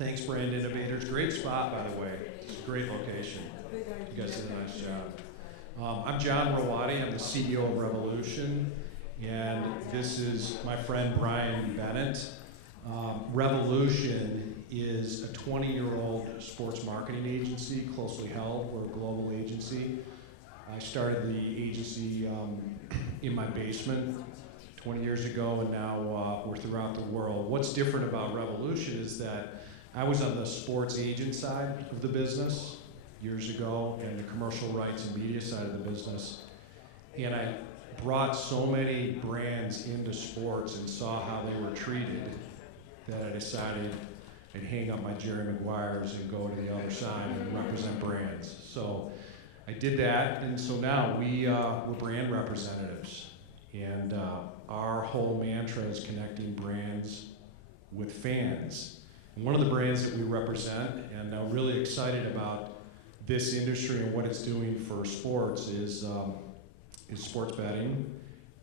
Thanks, Brand Innovators. Great spot, by the way. It's a great location. You guys did a nice job. I'm John Rowady. I'm the CEO of Revolution, and this is my friend Bryan Bennett. Revolution is a 20-year-old sports marketing agency, closely held. We're a global agency. I started the agency in my basement 20 years ago, and now we're throughout the world. What's different about Revolution is that I was on the sports agent side of the business years ago, and the commercial rights and media side of the business. And I brought so many brands into sports and saw how they were treated that I decided I'd hang up my Jerry Maguires and go to the other side and represent brands. So I did that, and so now we're brand representatives. And our whole mantra is connecting brands with fans. And one of the brands that we represent, and I'm really excited about this industry and what it's doing for sports, is sports betting.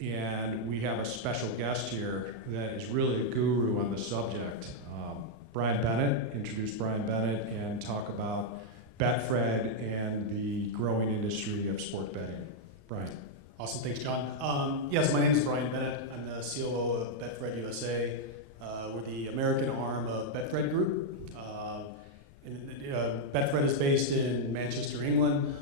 And we have a special guest here that is really a guru on the subject. Bryan Bennett, introduce Bryan Bennett and talk about Betfred and the growing industry of sports betting. Bryan. Awesome, thanks, John. Yes, my name is Bryan Bennett. I'm the COO of Betfred USA. We're the American arm of Betfred Group. Betfred is based in Manchester, England.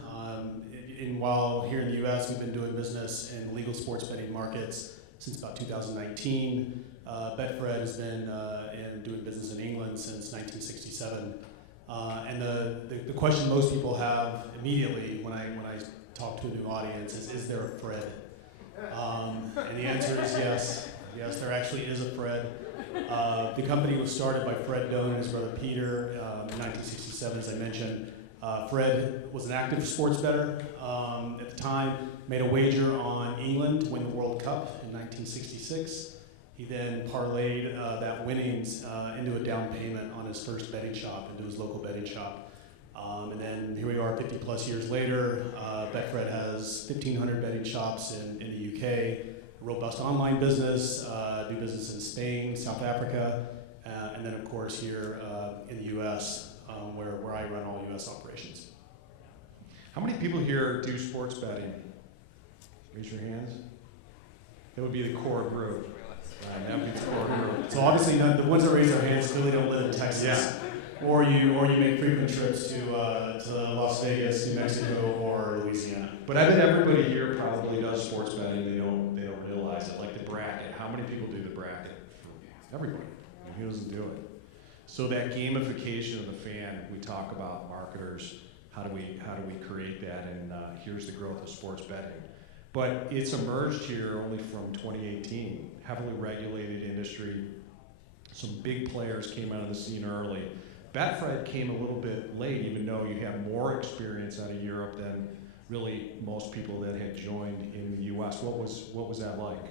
While here in the US, we've been doing business in legal sports betting markets since about 2019. Betfred has been doing business in England since 1967. And the question most people have immediately when I talk to a new audience is there a Fred? And the answer is yes. Yes, there actually is a Fred. The company was started by Fred Doan and his brother Peter in 1967, as I mentioned. Fred was an active sports bettor at the time, made a wager on England to win the World Cup in 1966. He then parlayed that winnings into a down payment on his first betting shop, into his local betting shop. And then here we are 50 plus years later. Betfred has 1,500 betting shops in the UK, a robust online business, do business in Spain, South Africa, and then of course here in the US, where I run all US operations. How many people here do sports betting? Raise your hands. That would be the core group. That would be the core group. So obviously the ones that raise their hands clearly don't live in Texas. Yeah. Or you make frequent trips to Las Vegas, New Mexico, or Louisiana. But I bet everybody here probably does sports betting. They don't realize it. Like the bracket. How many people do the bracket? Everybody. Who doesn't do it? So that gamification of the fan, we talk about marketers. How do we create that? And here's the growth of sports betting. But it's emerged here only from 2018. Heavily regulated industry. Some big players came out of the scene early. Betfred came a little bit late, even though you have more experience out of Europe than really most people that had joined in the U.S. What was that like?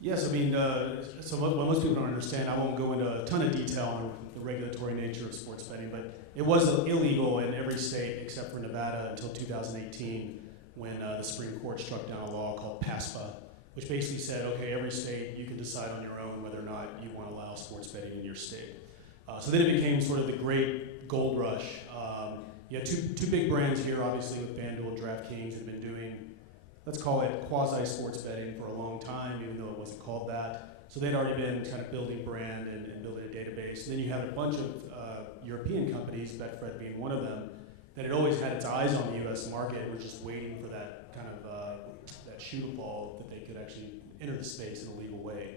Yes, I mean, so what most people don't understand, I won't go into a ton of detail on the regulatory nature of sports betting, but it was illegal in every state except for Nevada until 2018 when the Supreme Court struck down a law called PASPA, which basically said, okay, every state, you can decide on your own whether or not you want to allow sports betting in your state. So then it became sort of the great gold rush. You had two big brands here, obviously, with FanDuel and DraftKings have been doing, let's call it quasi-sports betting for a long time, even though it wasn't called that. So they'd already been kind of building brand and building a database. And then you had a bunch of European companies, Betfred being one of them, that had always had its eyes on the US market and were just waiting for that kind of that shoe to fall that they could actually enter the space in a legal way.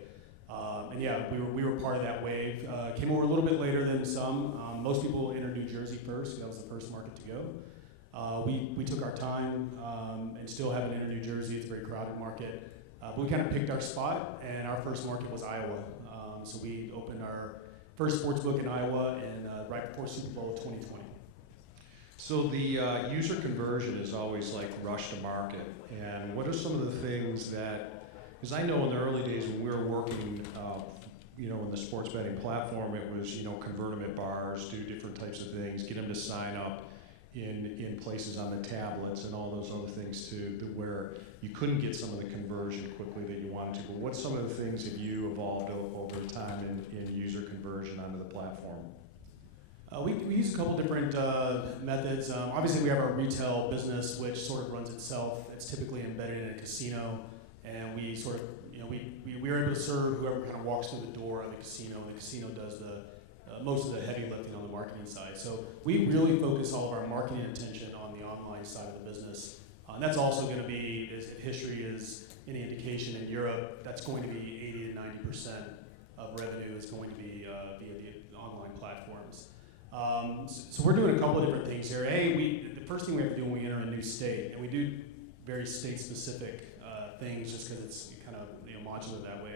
And yeah, we were part of that wave. Came over a little bit later than some. Most people entered New Jersey first. That was the first market to go. We took our time and still haven't entered New Jersey. It's a very crowded market. But we kind of picked our spot, and our first market was Iowa. So we opened our first sports book in Iowa right before Super Bowl 2020. So the user conversion is always like rush to market. And what are some of the things that, because I know in the early days when we were working, in the sports betting platform, it was, convert them at bars, do different types of things, get them to sign up in places on the tablets and all those other things too, where you couldn't get some of the conversion quickly that you wanted to. But what some of the things have you evolved over time in user conversion onto the platform? We use a couple different methods. Obviously, we have our retail business, which sort of runs itself. It's typically embedded in a casino, and we sort of, we're able to serve whoever kind of walks through the door of the casino, and the casino does the most of the heavy lifting on the marketing side. So we really focus all of our marketing attention on the online side of the business. And that's also going to be, if history is any indication in Europe, that's going to be 80 to 90% of revenue is going to be via the online platforms. So we're doing a couple of different things here. The first thing we have to do when we enter a new state, and we do very state-specific things just because it's kind of modular that way.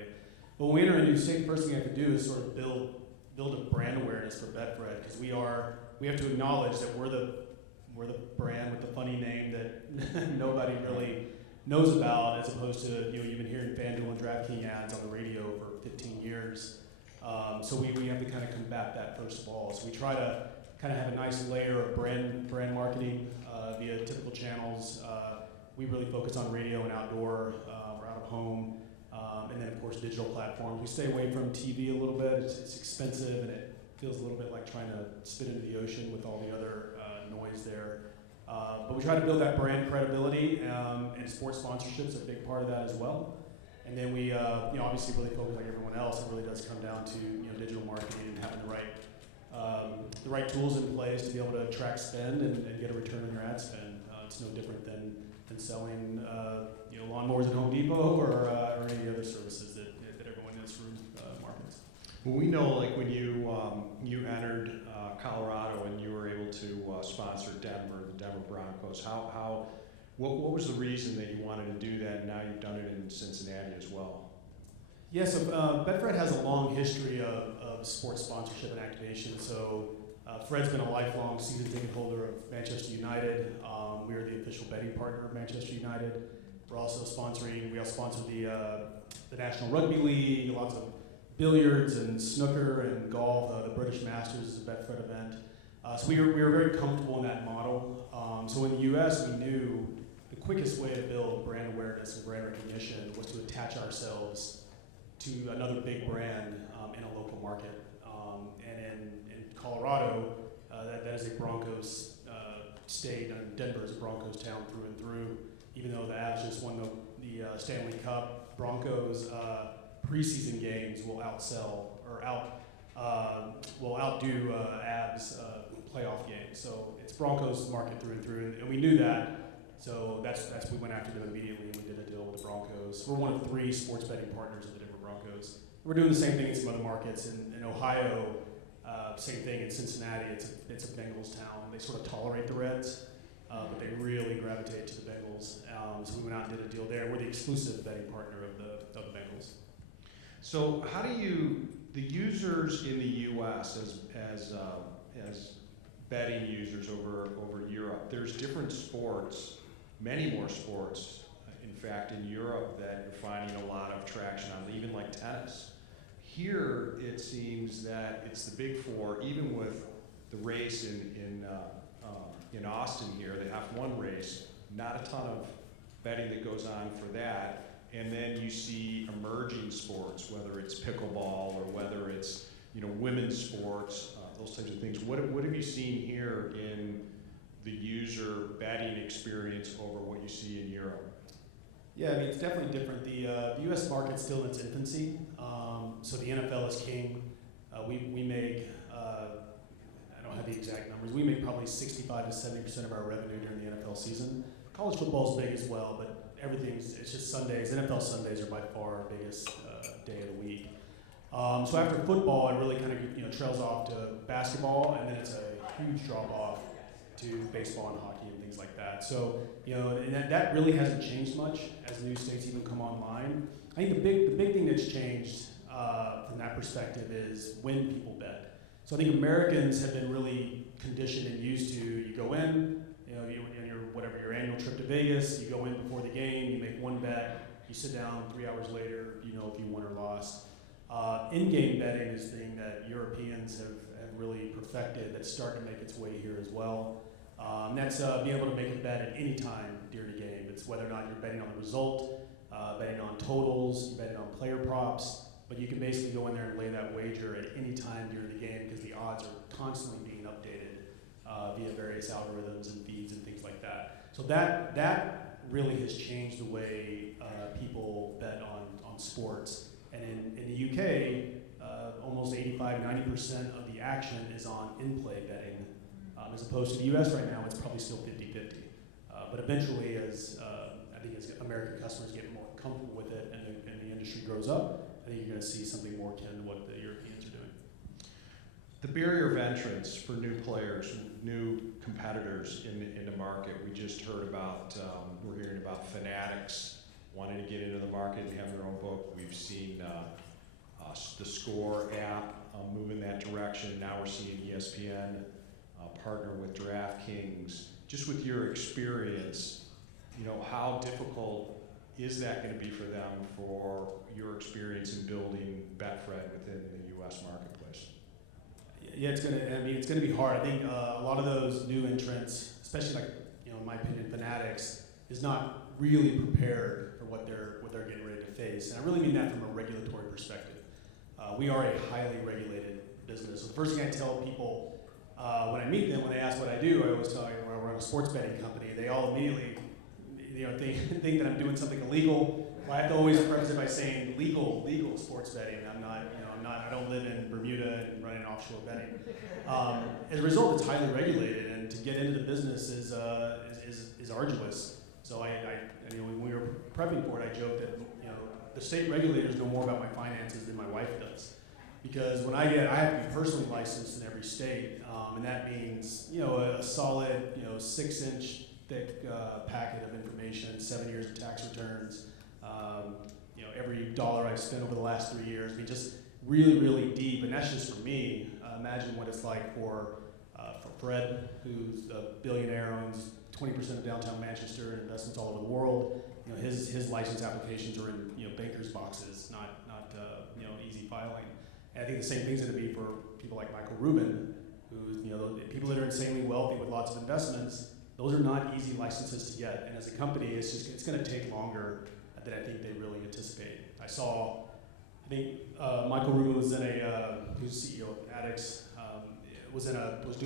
But when we enter a new state, the first thing we have to do is sort of build a brand awareness for Betfred, because we have to acknowledge that we're the brand with the funny name that nobody really knows about, as opposed to you've been hearing FanDuel and DraftKings ads on the radio for 15 years. So we have to kind of combat that first of all. So we try to kind of have a nice layer of brand marketing via typical channels. We really focus on radio and outdoor, or out of home, and then of course digital platforms. We stay away from TV a little bit. It's expensive and it feels a little bit like trying to spit into the ocean with all the other noise there. But we try to build that brand credibility, and sports sponsorship's a big part of that as well. And then we, obviously really focus like everyone else. It really does come down to digital marketing and having the right tools in place to be able to attract spend and get a return on your ad spend. It's no different than selling lawnmowers at Home Depot or any other services that everyone in this room markets. Well, we know, like when you entered Colorado and you were able to sponsor the Denver Broncos. What was the reason that you wanted to do that, and now you've done it in Cincinnati as well? Yeah, so Betfred has a long history of sports sponsorship and activation. So Fred's been a lifelong season ticket holder of Manchester United. We are the official betting partner of Manchester United. We also sponsor the National Rugby League, lots of billiards and snooker and golf. The British Masters is a Betfred event. So we were very comfortable in that model. So in the U.S., we knew the quickest way to build brand awareness and brand recognition was to attach ourselves to another big brand in a local market. And in Colorado, that is a Broncos state, and Denver is a Broncos town through and through. Even though the Avs just won the Stanley Cup, Broncos preseason games will outdo Avs playoff games. So it's Broncos market through and through, and we knew that. So that's we went after them immediately, and we did a deal with the Broncos. We're one of 3 sports betting partners of the Denver Broncos. We're doing the same thing in some other markets. In Ohio, same thing. In Cincinnati, it's a Bengals town. They sort of tolerate the Reds, but they really gravitate to the Bengals. So we went out and did a deal there. We're the exclusive betting partner of the Bengals. So how do the users in the U.S. as betting users over Europe, there's different sports, many more sports, in fact, in Europe that you're finding a lot of traction on, even like tennis. Here, it seems that it's the big 4, even with the race in Austin here, the F1 race, not a ton of betting that goes on for that. And then you see emerging sports, whether it's pickleball or whether it's women's sports, those types of things. What have you seen here in the user betting experience over what you see in Europe? Yeah, I mean, it's definitely different. The U.S. market's still in its infancy, so the NFL is king. We make, I don't have the exact numbers, we make probably 65 to 70% of our revenue during the NFL season. College football's big as well, but it's just Sundays. NFL Sundays are by far our biggest day of the week. So after football, it really kind of trails off to basketball, and then it's a huge drop off to baseball and hockey and things like that. So and that really hasn't changed much as new states even come online. I think the big thing that's changed from that perspective is when people bet. So I think Americans have been really conditioned and used to, you go in, your annual trip to Vegas, you go in before the game, you make one bet, you sit down 3 hours later, if you won or lost. In-game betting is the thing that Europeans have really perfected that's starting to make its way here as well. That's being able to make a bet at any time during the game. It's whether or not you're betting on the result, betting on totals, betting on player props, but you can basically go in there and lay that wager at any time during the game because the odds are constantly being via various algorithms and feeds and things like that. So that really has changed the way people bet on sports. And in the UK, almost 85-90% of the action is on in-play betting, as opposed to the US right now, it's probably still 50-50. But eventually, as American customers get more comfortable with it and the industry grows up, I think you're going to see something more akin to what the Europeans are doing. The barrier of entrance for new players, new competitors in the market. We just heard about, we're hearing about Fanatics wanting to get into the market and have their own book. We've seen the Score app move in that direction. Now we're seeing ESPN partner with DraftKings. Just with your experience, how difficult is that going to be for them, for your experience in building Betfred within the U.S. marketplace? Yeah, it's going to be hard. I think a lot of those new entrants, especially in my opinion, Fanatics, is not really prepared for what they're getting ready to face. And I really mean that from a regulatory perspective. We are a highly regulated business. So the first thing I tell people when I meet them, when they ask what I do, I always tell them we're a sports betting company. They all immediately think that I'm doing something illegal. I have to always preface it by saying legal sports betting. I don't live in Bermuda and running offshore betting. As a result, it's highly regulated, and to get into the business is arduous. So when we were prepping for it, I joked that the state regulators know more about my finances than my wife does, because when I have to be personally licensed in every state, and that means a solid 6-inch thick packet of information, 7 years of tax returns, every dollar I've spent over the last 3 years. I mean, just really, really deep, and that's just for me. Imagine what it's like for Fred, who's a billionaire, owns 20% of downtown Manchester and investments all over the world. His license applications are in bankers' boxes, not easy filing. And I think the same thing's going to be for people like Michael Rubin, who's people that are insanely wealthy with lots of investments. Those are not easy licenses to get, and as a company, it's going to take longer than I think they really anticipate. I think Michael Rubin was who's CEO of Fanatics, was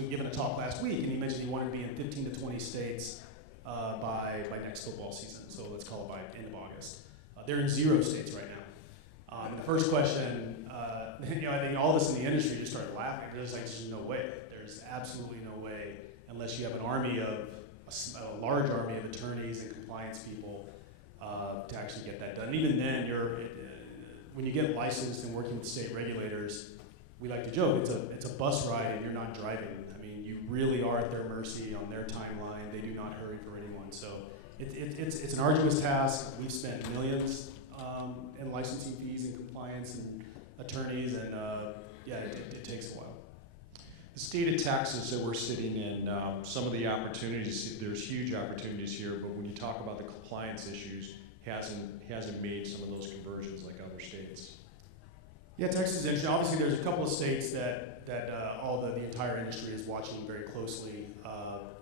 giving a talk last week, and he mentioned he wanted to be in 15 to 20 states by next football season. So let's call it by end of August. They're in 0 states right now. And the first question, I think all of us in the industry just started laughing. There's just no way. There's absolutely no way, unless you have a large army of attorneys and compliance people to actually get that done. And even then, when you get licensed and working with state regulators, we like to joke, it's a bus ride and you're not driving. I mean, you really are at their mercy on their timeline. They do not hurry for anyone. So it's an arduous task. We've spent millions in licensing fees and compliance and attorneys, and it takes a while. The state of Texas that we're sitting in, some of the opportunities, there's huge opportunities here, but when you talk about the compliance issues, hasn't made some of those conversions like other states. Yeah, Texas is interesting. Obviously, there's a couple of states that the entire industry is watching very closely.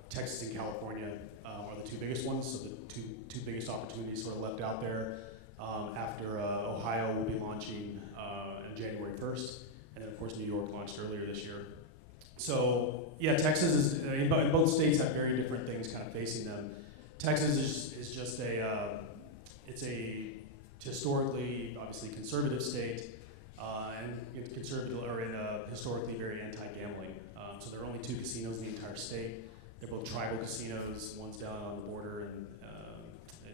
Texas and California are the two biggest ones, so the two biggest opportunities sort of left out there. After Ohio will be launching on January 1st, and then of course New York launched earlier this year. So yeah, Texas is, in both states have very different things kind of facing them. Texas is just it's a historically, obviously conservative state, and conservative or in a historically very anti-gambling. So there are only 2 casinos in the entire state. They're both tribal casinos. One's down on the border in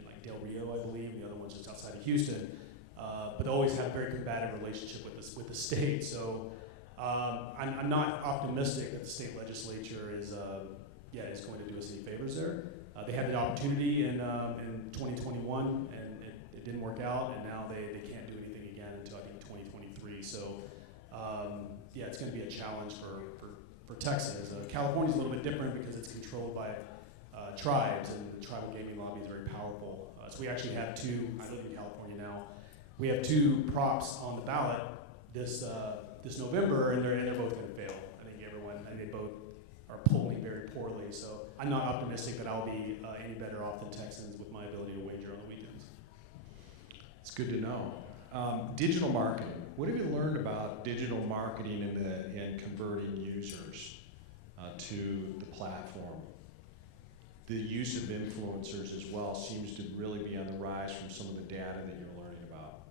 like Del Rio, I believe. The other one's just outside of Houston. But they always have a very combative relationship with the state. So I'm not optimistic that the state legislature is going to do us any favors there. They had the opportunity in 2021, and it didn't work out, and now they can't do anything again until I think 2023. So it's going to be a challenge for Texas. California's a little bit different because it's controlled by tribes, and the tribal gaming lobby is very powerful. So we actually have I live in California now. We have 2 props on the ballot this November, and they're both going to fail. I think they both are polling very poorly. So I'm not optimistic that I'll be any better off than Texans with my ability to wager on the weekends. It's good to know. Digital marketing. What have you learned about digital marketing and converting users? to the platform. The use of influencers as well seems to really be on the rise from some of the data that you're learning about.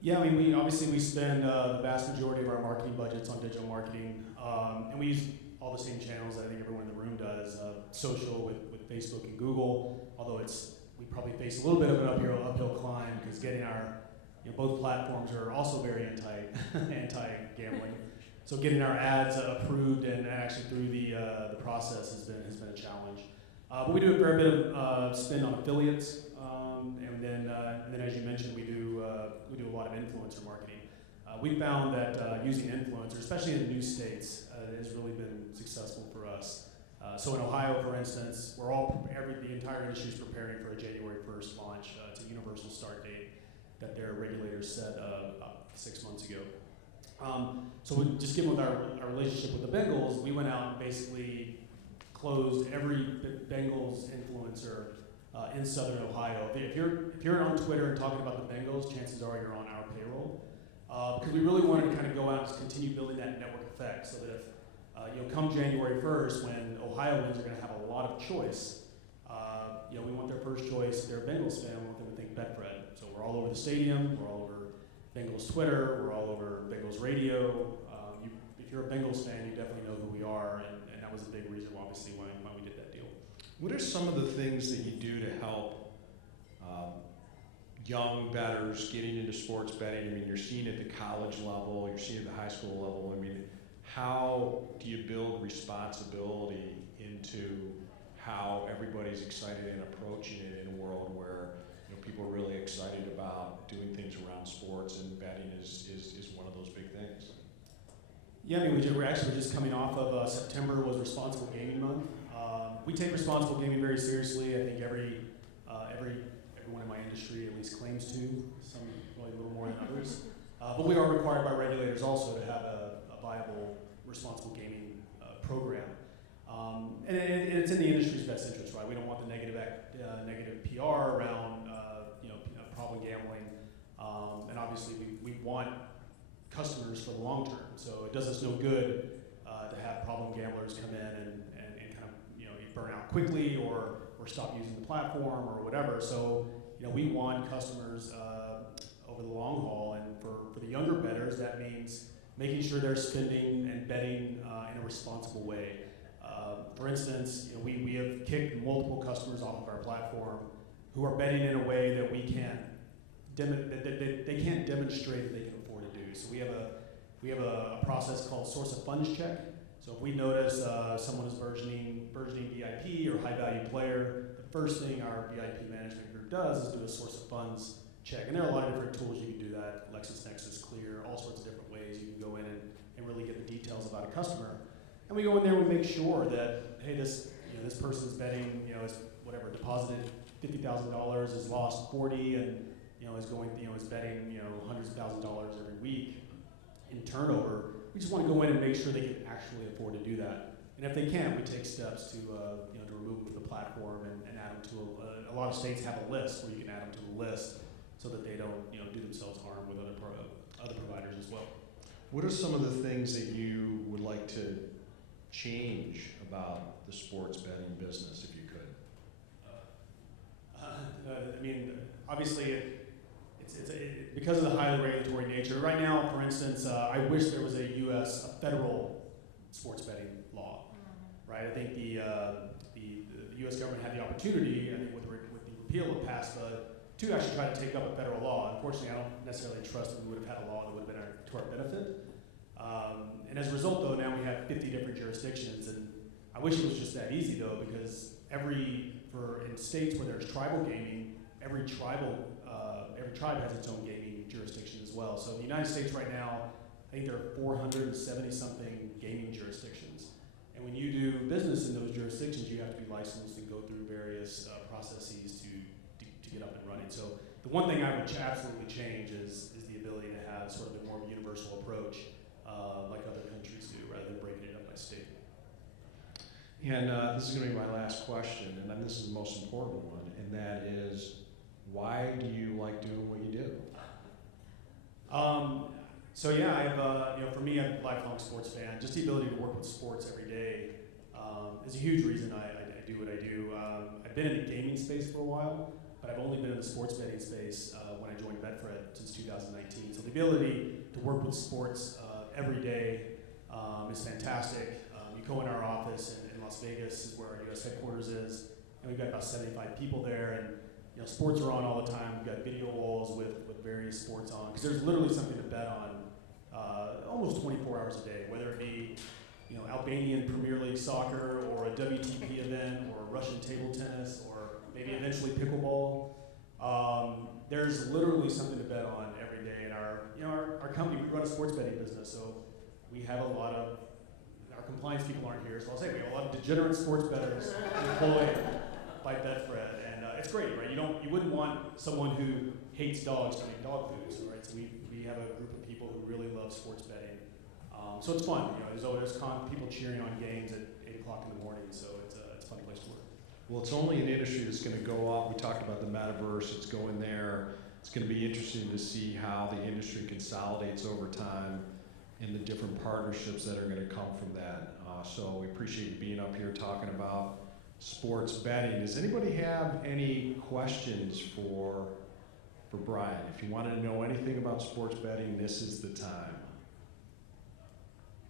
Yeah, I mean, we spend the vast majority of our marketing budgets on digital marketing, and we use all the same channels that I think everyone in the room does. Social with Facebook and Google, although we probably face a little bit of an uphill climb because getting our, both platforms are also very anti-gambling. So getting our ads approved and actually through the process has been a challenge. But we do a fair bit of spend on affiliates, and then as you mentioned, we do a lot of influencer marketing. We found that using influencers, especially in new states, has really been successful for us. So in Ohio, for instance, the entire industry is preparing for a January 1st launch. It's a universal start date that their regulators set 6 months ago. So just given with our relationship with the Bengals, we went out and basically closed every Bengals influencer in Southern Ohio. If you're on Twitter and talking about the Bengals, chances are you're on our payroll. Because we really wanted to kind of go out and continue building that network effect, so that if come January 1st, when Ohioans are going to have a lot of choice, we want their first choice. If they're a Bengals fan, we want them to think Betfred. So we're all over the stadium. We're all over Bengals Twitter. We're all over Bengals radio. If you're a Bengals fan, you definitely know who we are, and that was a big reason, obviously, why we did that deal. What are some of the things that you do to help young bettors getting into sports betting? I mean, you're seeing at the college level, you're seeing at the high school level. I mean, how do you build responsibility into how everybody's excited and approaching it in a world where people are really excited about doing things around sports, and betting is one of those big things? Yeah, I mean, we're actually just coming off of September was Responsible Gaming Month. We take responsible gaming very seriously. I think everyone in my industry at least claims to, some probably a little more than others. But we are required by regulators also to have a viable responsible gaming program. And it's in the industry's best interest, right? We don't want the negative PR around problem gambling, and obviously we want customers for the long term. So it does us no good to have problem gamblers come in and kind of burn out quickly or stop using the platform or whatever. So we want customers over the long haul, and for the younger bettors, that means making sure they're spending and betting in a responsible way. For instance, we have kicked multiple customers off of our platform who are betting in a way that they can't demonstrate that they can afford to do. So we have a process called source of funds check. So if we notice someone is burgeoning VIP or high value player, the first thing our VIP management group does is do a source of funds check. And there are a lot of different tools you can do that, LexisNexis, Clear, all sorts of different ways you can go in and really get the details about a customer. And we go in there and we make sure that, hey, this person's betting, is whatever, deposited $50,000, has lost 40, and is betting hundreds of thousands of dollars every week in turnover. We just want to go in and make sure they can actually afford to do that. And if they can't, we take steps to remove them from the platform and add them to a lot of states have a list where you can add them to the list so that they don't do themselves harm with other providers as well. What are some of the things that you would like to change about the sports betting business, if you could? I mean, obviously, it's because of the highly regulatory nature. Right now, for instance, I wish there was a federal sports betting law, right? I think the U.S. government had the opportunity, I think with the repeal of PASPA, to actually try to take up a federal law. Unfortunately, I don't necessarily trust that we would have had a law that would have been to our benefit. And as a result, though, now we have 50 different jurisdictions, and I wish it was just that easy, though, because in states where there's tribal gaming, every tribe has its own gaming jurisdiction as well. So in the United States right now, I think there are 470-something gaming jurisdictions. And when you do business in those jurisdictions, you have to be licensed and go through various processes to get up and running. So the one thing I would absolutely change is the ability to have sort of a more universal approach like other countries do, rather than breaking it up by state. And this is going to be my last question, and then this is the most important one, and that is, why do you like doing what you do? So yeah, I have, for me, I'm a lifelong sports fan. Just the ability to work with sports every day is a huge reason I do what I do. I've been in the gaming space for a while, but I've only been in the sports betting space when I joined Betfred since 2019. So the ability to work with sports every day is fantastic. You go in our office in Las Vegas, is where our U.S. headquarters is, and we've got about 75 people there, and sports are on all the time. We've got video walls with various sports on, because there's literally something to bet on almost 24 hours a day, whether it be Albanian Premier League soccer or a WTP event or Russian table tennis or maybe eventually pickleball. There's literally something to bet on every day. And our company, we run a sports betting business, so we have a lot of, our compliance people aren't here, so I'll say we have a lot of degenerate sports bettors employed by Betfred, and it's great, right? You wouldn't want someone who hates dogs to make dog food, right? So we have a group of people who really love sports betting. So it's fun. There's always people cheering on games at 8 o'clock in the morning, so it's a fun place to work. Well, it's only an industry that's going to go up. We talked about the metaverse. It's going there. It's going to be interesting to see how the industry consolidates over time and the different partnerships that are going to come from that. So we appreciate you being up here talking about sports betting. Does anybody have any questions for Bryan? If you wanted to know anything about sports betting, this is the time.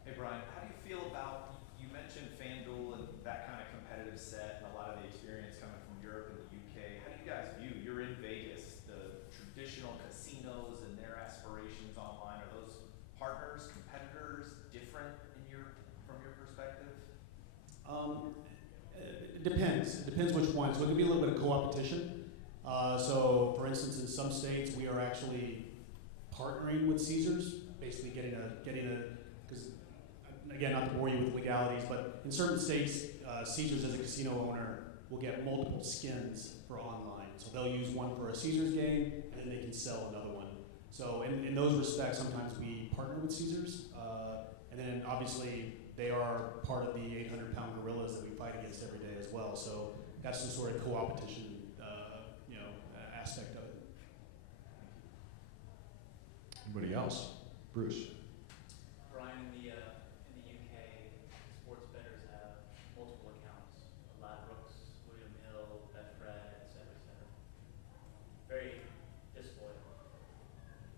Hey Bryan, how do you feel about, you mentioned FanDuel and that kind of competitive set and a lot of the experience coming from Europe and the UK. How do you guys view, you're in Vegas, the traditional casinos and their aspirations online, are those partners, competitors, different from your perspective? It depends. It depends which one. So it can be a little bit of co-opetition. So for instance, in some states, we are actually partnering with Caesars, basically getting a, because again, not to bore you with legalities, but in certain states, Caesars as a casino owner will get multiple skins for online. So they'll use one for a Caesars game, and then they can sell another one. So in those respects, sometimes we partner with Caesars, and then obviously they are part of the 800-pound gorillas that we fight against every day as well. So that's the sort of co-opetition, aspect of it. Anybody else? Bruce. Bryan, in the UK, sports bettors have multiple accounts. Ladbrokes, William Hill, Betfred, et cetera, very disloyal.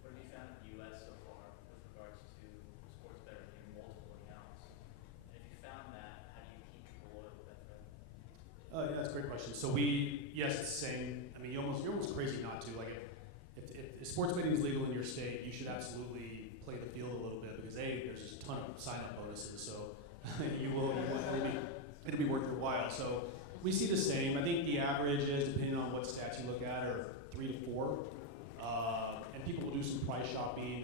What have you found in the US so far with regards to sports bettors having multiple accounts? And if you found that, how do you keep people loyal to Betfred? Yeah, that's a great question. So yes, it's the same. I mean, you're almost crazy not to. Like, if sports betting is legal in your state, you should absolutely play the field a little bit, because there's just a ton of sign-up bonuses. So it'll be worth your while. So we see the same. I think the average is, depending on what stats you look at, are 3 to 4. And people will do some price shopping.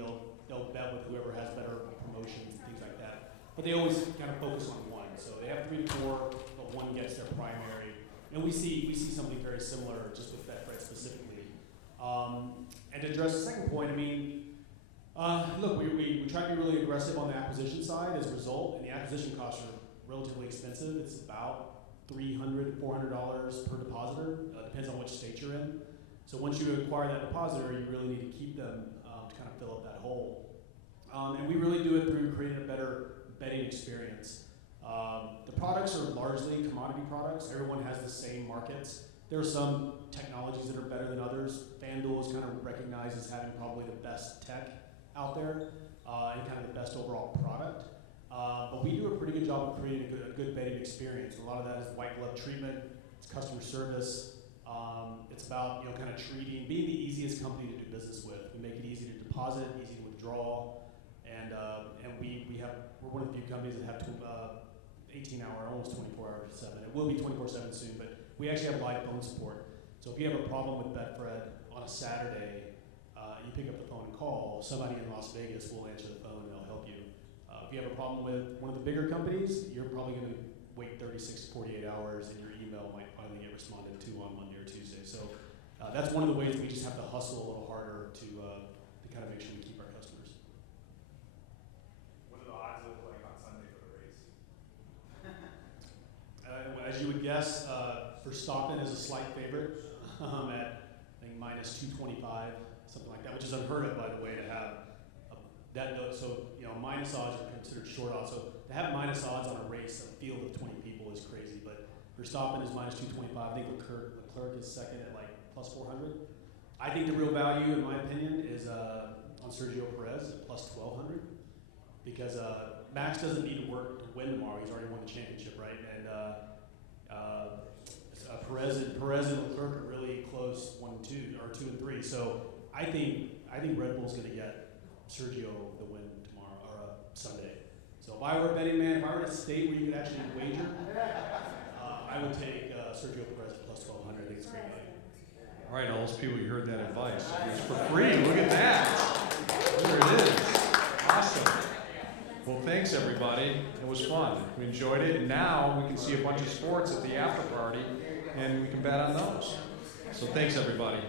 They'll bet with whoever has better promotions and things like that. But they always kind of focus on one. So they have 3 to 4, but one gets their primary. And we see something very similar just with Betfred specifically. And to address the second point, I mean, look, we try to be really aggressive on the acquisition side as a result, and the acquisition costs are relatively expensive. It's about $300, $400 per depositor. Depends on which state you're in. So once you acquire that depositor, you really need to keep them to kind of fill up that hole. And we really do it through creating a better betting experience. The products are largely commodity products. Everyone has the same markets. There are some technologies that are better than others. FanDuel is kind of recognized as having probably the best tech out there and kind of the best overall product. But we do a pretty good job of creating a good betting experience. A lot of that is white glove treatment. It's customer service. It's about kind of being the easiest company to do business with. We make it easy to deposit, easy to withdraw, and we're one of the few companies that have 18-hour, almost 24/7. It will be 24/7 soon, but we actually have live phone support. So if you have a problem with Betfred on a Saturday, you pick up the phone and call, somebody in Las Vegas will answer the phone and they'll help you. If you have a problem with one of the bigger companies, you're probably going to wait 36 to 48 hours and your email might finally get responded to on Monday or Tuesday. So that's one of the ways we just have to hustle a little harder to kind of make sure we keep our customers. What do the odds look like on Sunday for the race? As you would guess, Verstappen is a slight favorite at, I think, minus 225, something like that, which is unheard of, by the way, to have So minus odds are considered short odds. So to have minus odds on a race, a field of 20 people is crazy. But Verstappen is minus 225. I think Leclerc is second at like plus 400. I think the real value, in my opinion, is on Sergio Perez at plus 1200, because Max doesn't need to work to win tomorrow. He's already won the championship, right? And Perez and Leclerc are really close, 1-2 or 2-3. So I think Red Bull's going to get Sergio the win tomorrow or Sunday. So if I were a betting man, if I were in a state where you could actually wager, I would take Sergio Perez at plus 1200. I think it's a great value. All right, all those people, you heard that advice. It's for free. Look at that. There it is. Awesome. Well, thanks, everybody. It was fun. We enjoyed it. And now we can see a bunch of sports at the after party, and we can bet on those. So thanks, everybody.